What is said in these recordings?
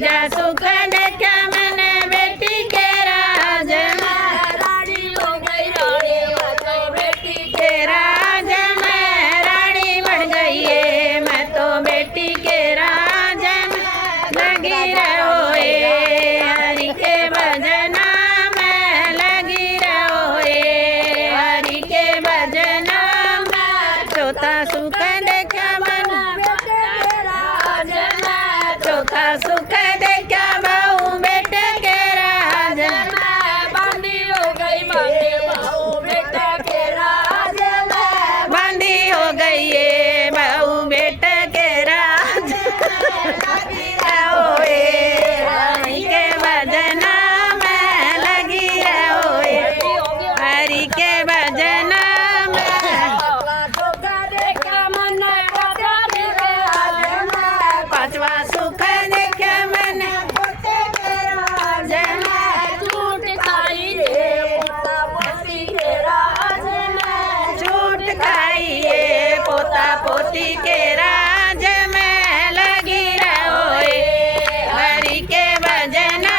तीजा सुख देखा मैंने बेटी के राज में रानी हो गई रानी मैं तो बेटी के राज में रानी बन गई है मैं तो बेटी के राज में लगी रहो हरि के भजना में लगी रहो हरि के भजना में चौथा सुख देखा मन चौथा सुख देखा बहू बेटे के राज में बांधी हो गई बहू बेटे के राज में बांधी हो गई ये बहू बेटे के राज हरि के भजना में लगी रहो हरि के भजना में पांचवा सुख देखा मैंने झूठ खाई रे पोता पोती के राज में झूठ खाई ये पोता पोती के राज में लगी रहो हरि के भजना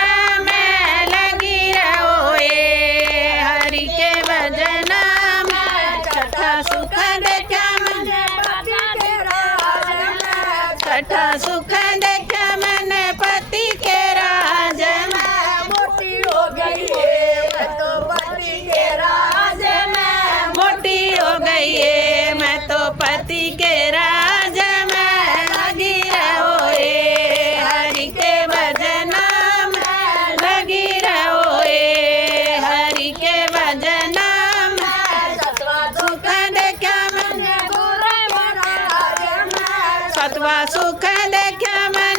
में लगी रहो हरि के भजना में छठा सुख देखा मैंने छठा सुख देखा मैंने पति के राज में मोटी हो गई है मैं तो पति के राज में मोटी हो गई है मैं तो पति के राज में लगी रहो हरि के भजना में लगी रहो हरि के भजना में सतवा सुख देखा मैंने सातवा सुख देखा मैं